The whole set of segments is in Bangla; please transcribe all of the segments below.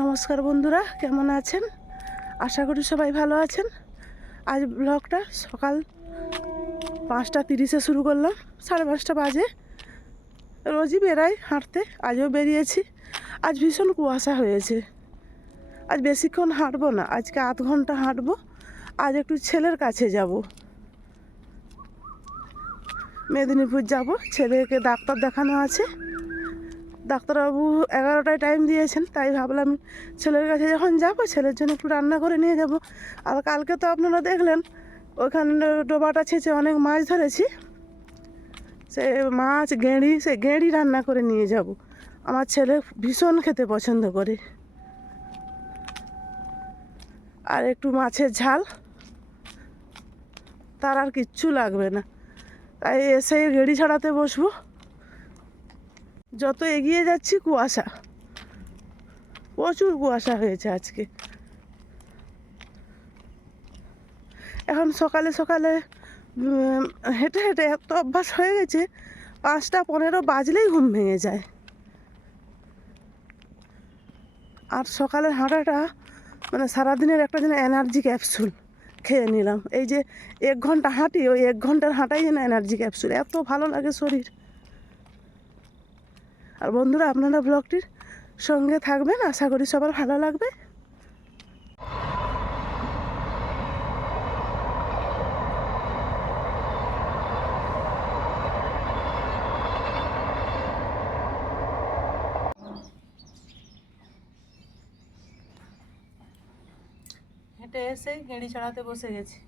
নমস্কার বন্ধুরা, কেমন আছেন? আশা করি সবাই ভালো আছেন। আজ ব্লগটা সকাল পাঁচটা তিরিশে শুরু করলাম, সাড়ে পাঁচটা বাজে। রোজই বেরাই হাঁটতে, আজও বেরিয়েছি। আজ ভীষণ কুয়াশা হয়েছে। আজ বেশিক্ষণ হাঁটবো না, আজকে আধ ঘণ্টা হাঁটবো। আজ একটু ছেলের কাছে যাব। মেদিনীপুর যাব, ছেলেকে ডাক্তার দেখানো আছে। ডাক্তারবাবু এগারোটায় টাইম দিয়েছেন, তাই ভাবলাম ছেলের কাছে যখন যাব, ছেলের জন্য একটু রান্না করে নিয়ে যাব। আর কালকে তো আপনারা দেখলেন, ওখানে ডোবাটা ছেঁচে অনেক মাছ ধরেছি। সে মাছ, গেঁড়ি, সে গেঁড়ি রান্না করে নিয়ে যাব। আমার ছেলে ভীষণ খেতে পছন্দ করে। আর একটু মাছের ঝাল, তার আর কিচ্ছু লাগবে না। তাই এসে গেঁড়ি ছাড়াতে বসবো। যত এগিয়ে যাচ্ছি, কুয়াশা। প্রচুর কুয়াশা হয়েছে আজকে। এখন সকালে সকালে হেঁটে হেঁটে এত অভ্যাস হয়ে গেছে, পাঁচটা পনেরো বাজলেই ঘুম ভেঙে যায়। আর সকালের হাঁটাটা মানে সারাদিনের একটা যেন এনার্জি ক্যাপসুল খেয়ে নিলাম। এই যে এক ঘণ্টা হাঁটি, ওই এক ঘণ্টার হাঁটাই যেন এনার্জি ক্যাপসুল এত ভালো লাগে শরীর। আর বন্ধুরা, আপনারা ব্লগটির সঙ্গে থাকবেন। আশা করি সবার ভালো লাগবে। হেঁটে এসে গেঁড়ি চড়াতে বসে গেছি।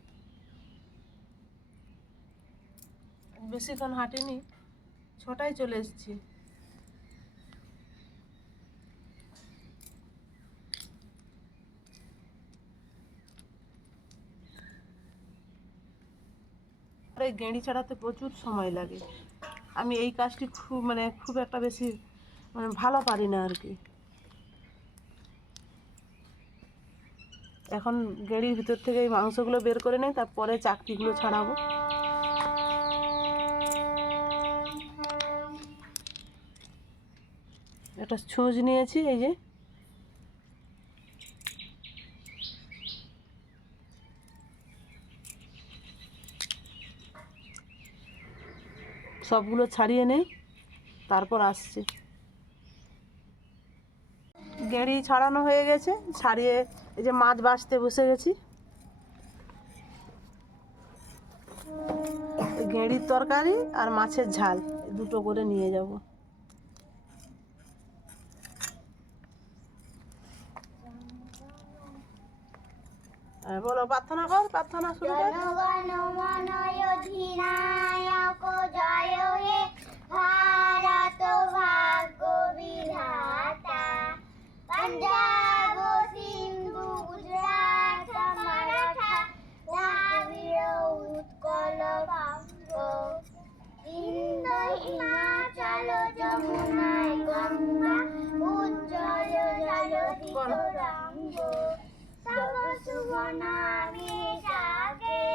বেশিক্ষণ হাঁটিনি, ছটায় চলে এসেছি। এই গেঁড়ি ছাড়াতে প্রচুর সময় লাগে। আমি এই কাজটি খুব মানে খুব একটা বেশি মানে ভালো পারি না আর কি। এখন গেঁড়ির ভিতর থেকে এই মাংসগুলো বের করে নেই, তারপরে চাকরিগুলো ছাড়াবো। একটা ছুঁচ নিয়েছি, এই যে। সবগুলো ছাড়িয়ে নেই, তারপর আসছে। গেঁড়ি ছাড়ানো হয়ে গেছে, ছাড়িয়ে এই যে মাছ বাছতে বসে গেছি। গেঁড়ির তরকারি আর মাছের ঝাল, দুটো করে নিয়ে যাব। বলো প্রার্থনা কর প্রার্থনা শুরু কর। ভারত ভাগ্য বিধাতা। শুভ নামে জাগে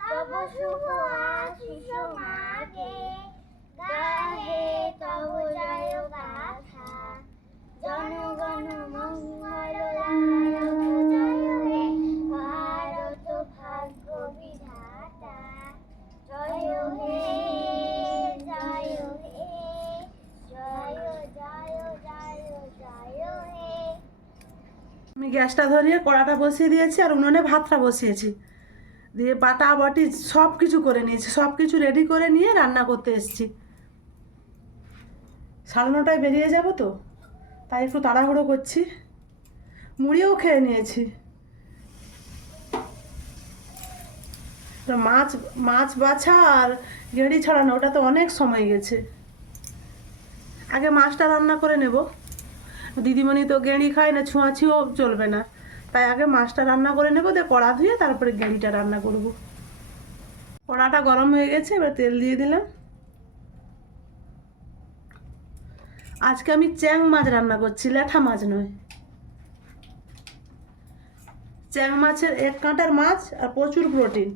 তব শুভ আশিস মাগে। গাহে তব জয় গাথা জনগণ মঙ্গল গ্যাসটা ধরিয়ে, কড়াটা বসিয়ে দিয়েছি আর উনুনে ভাতটা বসিয়েছি। দিয়ে বাটা, বাটি সব কিছু করে নিয়েছি সব কিছু রেডি করে নিয়ে রান্না করতে এসেছি। সাড়ে নটায় বেরিয়ে যাব তো, তাই একটু তাড়াহুড়ো করছি। মুড়িও খেয়ে নিয়েছি। মাছ মাছ বাছা আর গেঁড়ি ছাড়ানো, ওটা তো অনেক সময় গেছে। আগে মাছটা রান্না করে নেব। দিদিমণি তো গেঁড়ি খায় না, ছোঁয়াছিও চলবে না। তাই আগে মাছটা রান্না করে নেব, দিয়ে কড়া ধুয়ে তারপরে গেঁড়িটা রান্না করব। কড়াটা গরম হয়ে গেছে, এবার তেল দিয়ে দিলাম। আজকে আমি চ্যাং মাছ রান্না করছি ল্যাঠা মাছ নয়। চ্যাং মাছের এক কাঁটার মাছ আর প্রচুর প্রোটিন।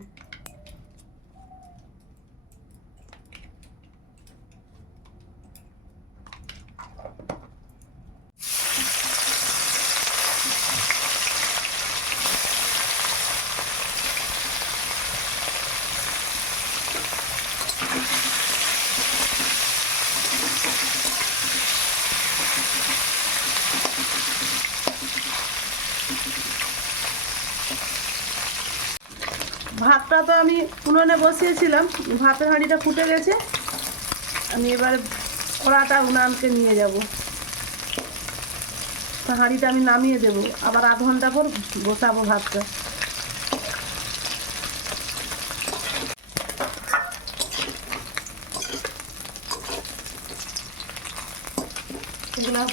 ভাতটা তো আমি উনুনে বসিয়েছিলাম, ভাতের হাঁড়িটা ফুটে গেছে। আমি এবার কড়াটা উনানকে নিয়ে যাব। হাঁড়িটা আমি নামিয়ে দেব, আবার আধ ঘণ্টা পর বসাবো ভাতটা।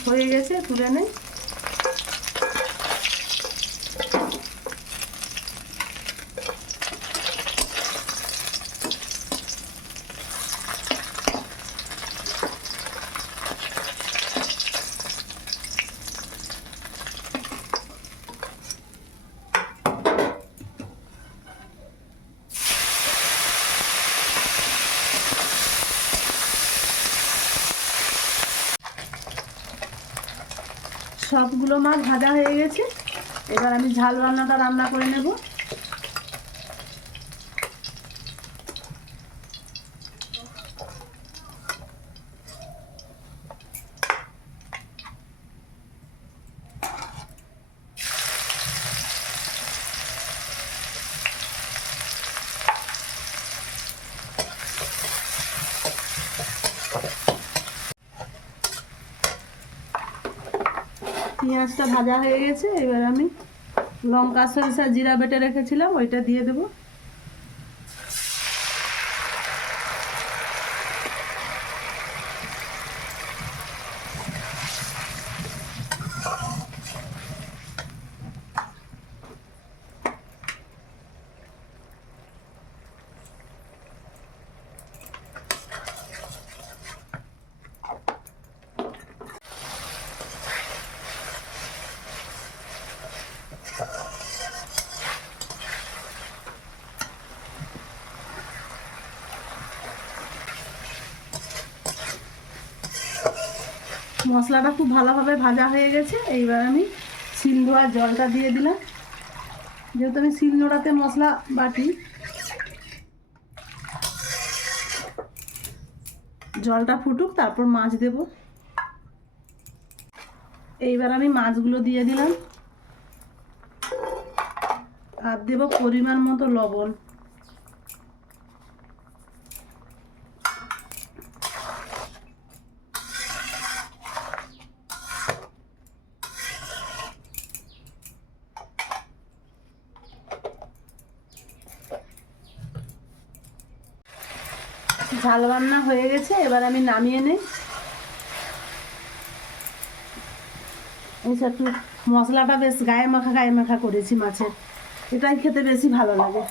হয়ে গেছে, তুলে নেই। সবগুলো মাছ ভাজা হয়ে গেছে। এবার আমি ঝাল রান্নাটা রান্না করে নেব। পেঁয়াজটা ভাজা হয়ে গেছে এবার আমি লঙ্কা সরিষা জিরা বেটে রেখেছিলাম ওইটা দিয়ে দেবো। মশলাটা খুব ভালোভাবে ভাজা হয়ে গেছে। এইবার আমি শিলনোড়ার জলটা দিয়ে দিলাম। যেহেতু আমি শিলনোড়াতে মশলা বাটি, জলটা ফুটুক, তারপর মাছ দেব। এইবার আমি মাছগুলো দিয়ে দিলাম। আর দেব পরিমাণ মতো লবণ ঝাল রান্না হয়ে গেছে, এবার আমি নামিয়ে নেই। এই যে একটু মশলাটা বেশ গায়ে মাখা গায়ে মাখা করেছি মাছের। এটাই খেতে বেশি ভালো লাগে।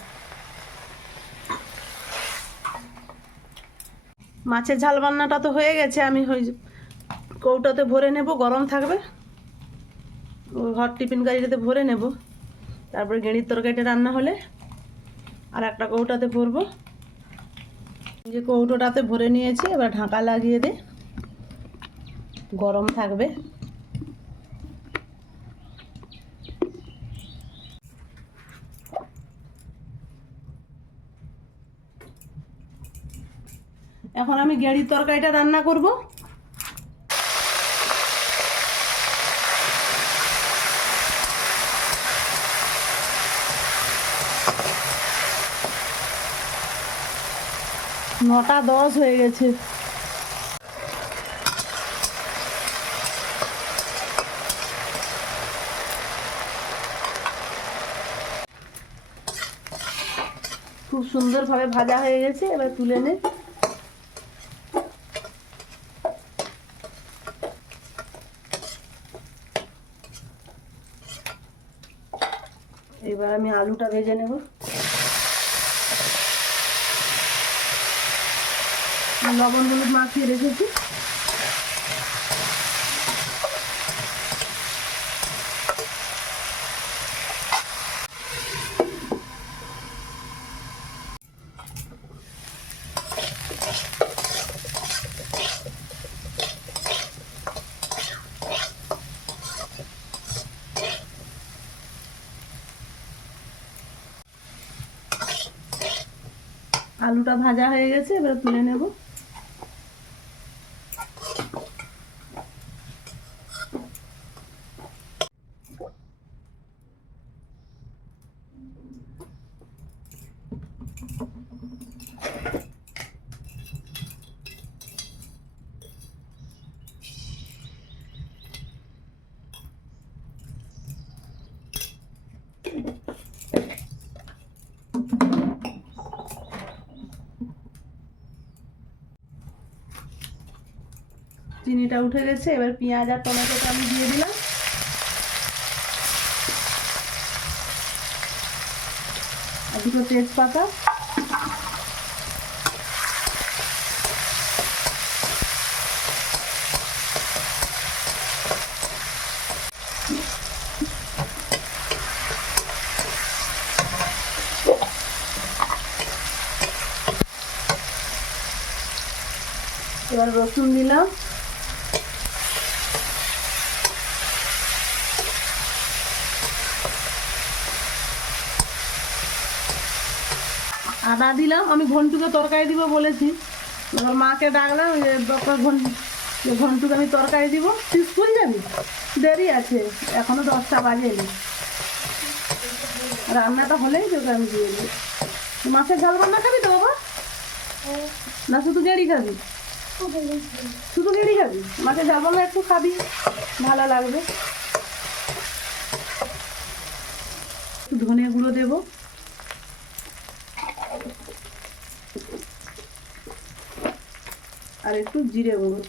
মাছের ঝাল বান্নাটা তো হয়ে গেছে, আমি ওই কৌটাতে ভরে নেব, গরম থাকবে। হট টিফিন গাড়িটাতে ভরে নেব। তারপরে গেঁড়ির তরকারিটা রান্না হলে আর একটা কৌটাতে ভরবো। যে কৌটোটাতে ভরে নিয়েছি, এবার ঢাকা লাগিয়ে দে। গরম থাকবে। এখন আমি গেঁড়ির তরকারিটা রান্না করব। নটা দশ হয়ে গেছে। খুব সুন্দরভাবে ভাজা হয়ে গেছে, এবার তুলে নে। এবার আমি আলুটা ভেজে নেব। লবণ হলুদ মাখিয়ে রেখেছি। আলুটা ভাজা হয়ে গেছে এবার তুলে নেব। চিনিটা উঠে গেছে, এবার পেঁয়াজ আর টমেটোটা আমি দিয়ে দিলাম। আর দুটো তেজপাতা। এবার রসুন দিলাম। আদা দিলাম, আমি ঘন্টুকে তরকারি দিব বলেছি। এবার মাকে ডাকলাম ডক্টর ঘন যে ঘন্টুকে আমি তরকারি দিব। তুই স্কুল যাবি? দেরি আছে, এখনও দশটা বাজেনি রান্নাটা হলেই তোকে আমি দিয়ে দিই মাছের ঝাল রান্না খাবি তো বাবা? না, শুধু গেড়ি খাবি? শুধু গেড়ি খাবি? মাছের ঝাল রান্না একটু খাবি, ভালো লাগবে। ধনে গুঁড়ো দেবো। আর একটু জিরে গুঁড়ো।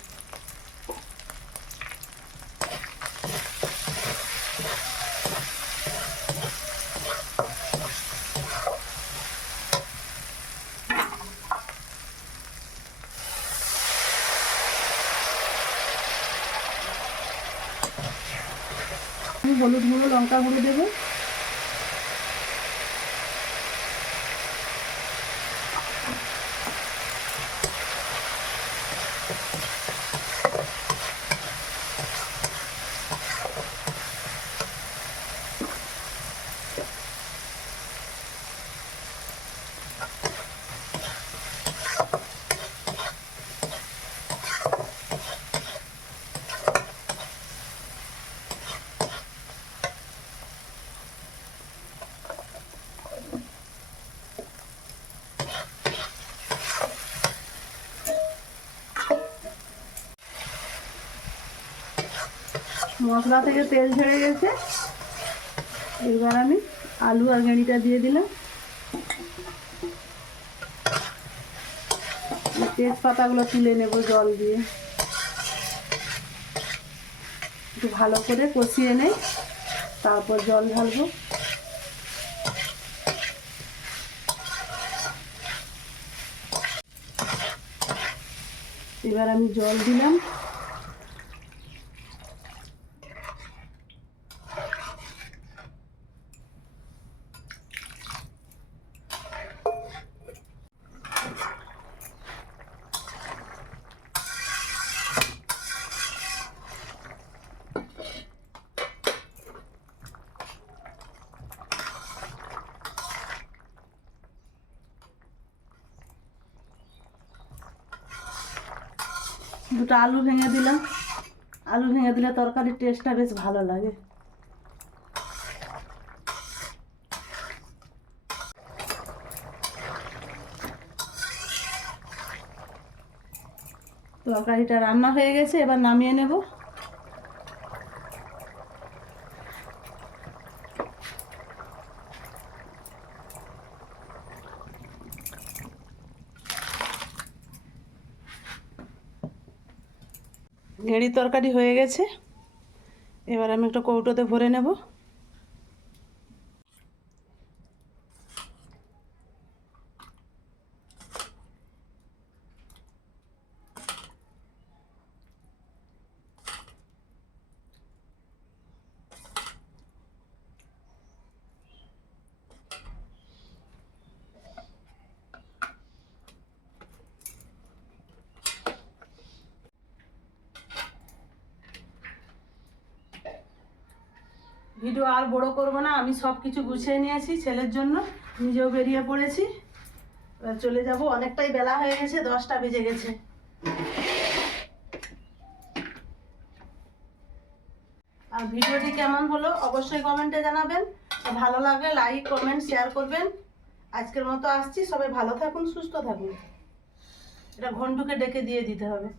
হলুদ গুঁড়ো লঙ্কা গুঁড়ো দেবো। মশলা থেকে তেল ছেড়ে গেছে। এবার আমি আলু আর গেঁড়িটা দিয়ে দিলাম। তেজপাতাগুলো তুলে নেব জল দিয়ে। একটু ভালো করে কষিয়ে নেই, তারপর জল ঢালবো। এবার আমি জল দিলাম। দুটো আলু ভেঙে দিলাম। আলু ভেঙে দিলে তরকারির টেস্টটা বেশ ভালো লাগে। তরকারিটা রান্না হয়ে গেছে, এবার নামিয়ে নেব। গেঁড়ি তরকারি হয়ে গেছে। এবার আমি একটা কৌটোতে ভরে নেব। ভিডিও আর বড় করব না, আমি সব কিছু গুছিয়ে নিয়েছি, ছেলের জন্য, নিজেও বেরিয়ে পড়েছি। এবার চলে যাব, অনেকটাই বেলা হয়ে গেছে, দশটা বেজে গেছে। আর ভিডিওটি কেমন হলো, অবশ্যই কমেন্টে জানাবেন। ভালো লাগলে লাইক কমেন্ট শেয়ার করবেন। আজকের মতো আসছি, সবাই ভালো থাকুন, সুস্থ থাকুন। এটা ঘন্টুকে ডেকে দিয়ে দিতে হবে।